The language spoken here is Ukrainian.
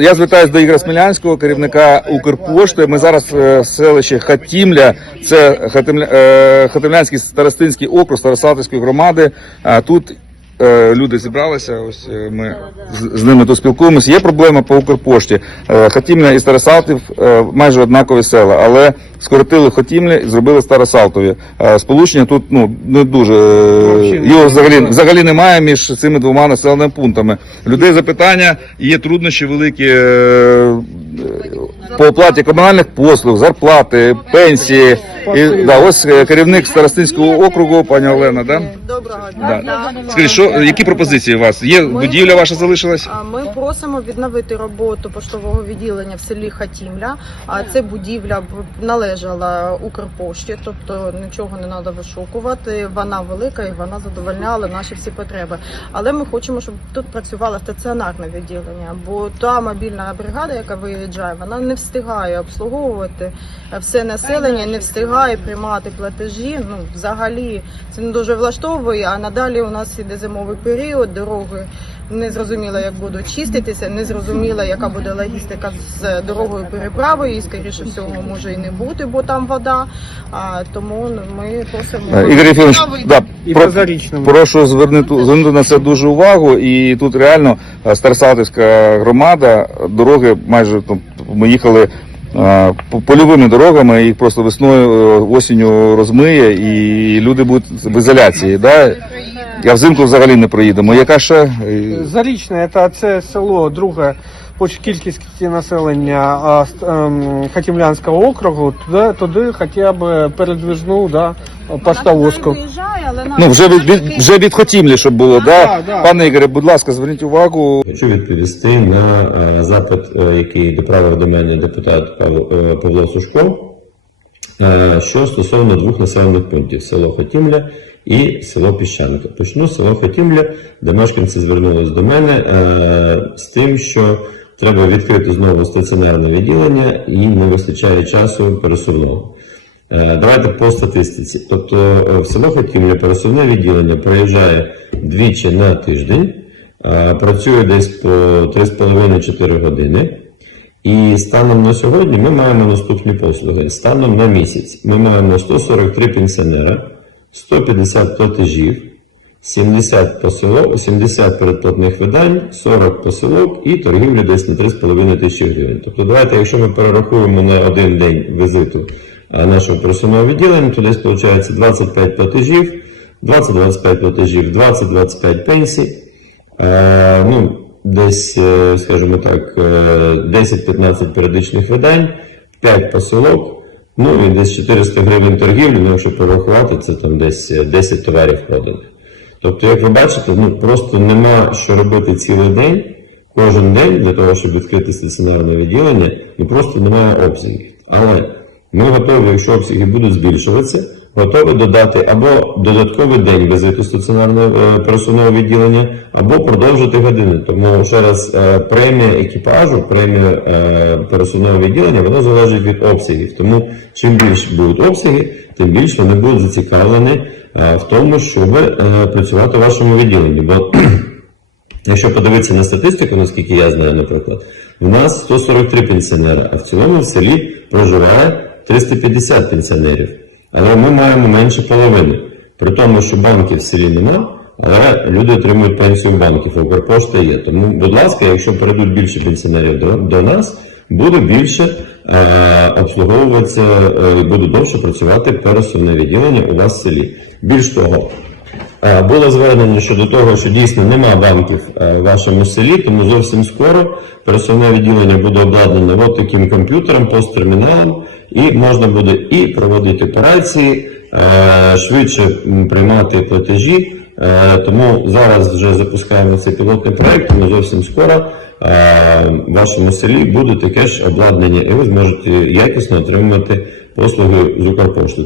Я звертаюся до Ігоря Смілянського, керівника Укрпошти. Ми зараз е, в селищі Хатімля, це Хатимля, е, Хатимлянський старостинський округ Старосалтівської громади. Тут люди зібралися. Ось е, ми з, з ними тут спілкуємося. Є проблема по Укрпошті. Е, Хатімля і Старосалтів е, майже однакові села, але скоротили Хотімля і зробили Старосалтові. Е, Сполучення тут ну не дуже е, його взагалі взагалі немає між цими двома населеними пунктами. Людей запитання, є труднощі великі е, по оплаті комунальних послуг, зарплати, пенсії. І да, ось е, керівник старостинського округу, пані Олена. Да? Доброго дня. Да. Скажіть, що які пропозиції у вас? Є будівля ваша залишилась? А Ми просимо відновити роботу поштового відділення в селі Хатімля. А це будівля б- належала Укрпошті, тобто нічого не треба вишукувати. Вона велика і вона задовольняла наші всі потреби. Але ми хочемо, щоб тут працювало стаціонарне відділення, бо та мобільна бригада, яка виїжджає, вона не встигає обслуговувати все населення, не встигає приймати платежі. Ну взагалі це не дуже влаштовує. А надалі у нас іде зимовий період, дороги не зрозуміло, як будуть чиститися, не зрозуміло, яка буде логістика з дорогою переправою. І скоріше всього може і не бути, бо там вода. А тому ну, ми просимо Е, Ігор Єфімович, да, І про- прошу звернути, звернути на це дуже увагу. І тут реально е, Старосалтівська громада, дороги майже там, ми їхали е, польовими дорогами, їх просто весною, е, осінню розмиє, і люди будуть в ізоляції. Да? Я взимку взагалі не проїдемо. Яка ще? Зарічне це, це село друге по кількості населення ем, Хатімлянського округу. Туди, туди хоча б передвижну да, поштовозку. Але нам Ну, вже від, від, вже від Хотімлі, щоб було, да? Да, да. Пане Ігоре, будь ласка, зверніть увагу. Хочу відповісти на е, запит, е, який доправив до мене депутат Пав- е, Павло Сушко, е, що стосовно двох населених пунктів село Хотімля і село Піщанка. Почну з село Хотімля, де мешканці звернулись до мене е, з тим, що треба відкрити знову стаціонарне відділення і не вистачає часу пересувного. Е, Давайте по статистиці. Тобто е, в село пересувне відділення приїжджає двічі на тиждень, е, працює десь по 3,5-4 години. І станом на сьогодні ми маємо наступні послуги. Станом на місяць ми маємо 143 пенсіонера, 150 платежів, 70 посилок, 70 передплатних видань, 40 посилок і торгівлі десь на 3,5 тисячі гривень. Тобто давайте, якщо ми перерахуємо на один день візиту нашого персонального відділення, то десь виходить 25 платежів, 20-25 платежів, 20-25 пенсій. Е, ну, десь, е, скажімо так, е, 10-15 періодичних видань, 5 посилок, ну і десь 400 гривень торгівлі, ну якщо порахувати, це там десь е, 10 товарів проданих. Тобто, як ви бачите, ну просто нема що робити цілий день, кожен день для того, щоб відкрити стаціонарне відділення, ну просто немає обсягів. Але ми готові, якщо обсяги будуть збільшуватися, готові додати або додатковий день візиту стаціонарного е, персонального відділення, або продовжити години. Тому ще раз е, премія екіпажу, премія е, персонального відділення, воно залежить від обсягів. Тому чим більше будуть обсяги, тим більше вони будуть зацікавлені в тому, щоб працювати в вашому відділенні. Бо Якщо подивитися на статистику, наскільки я знаю, наприклад, у нас 143 пенсіонери, а в цілому в селі проживає 350 пенсіонерів. Але ми маємо менше половини. При тому, що банків в селі нема, але люди отримують пенсію банків, Укрпошта є. Тому, будь ласка, якщо перейдуть більше пенсіонерів до, до нас, буде більше е, обслуговуватися, е, і буде довше працювати пересувне відділення у вас в селі. Більш того, Е, Було звернення щодо того, що дійсно нема банків е, в вашому селі, тому зовсім скоро пересувне відділення буде обладнане от таким комп'ютером, посттерміналом, і можна буде і проводити операції, е, швидше приймати платежі. Е, Тому зараз вже запускаємо цей пілотний проект, тому зовсім скоро е, в вашому селі буде таке ж обладнання, і ви зможете якісно отримувати послуги з Укрпошти.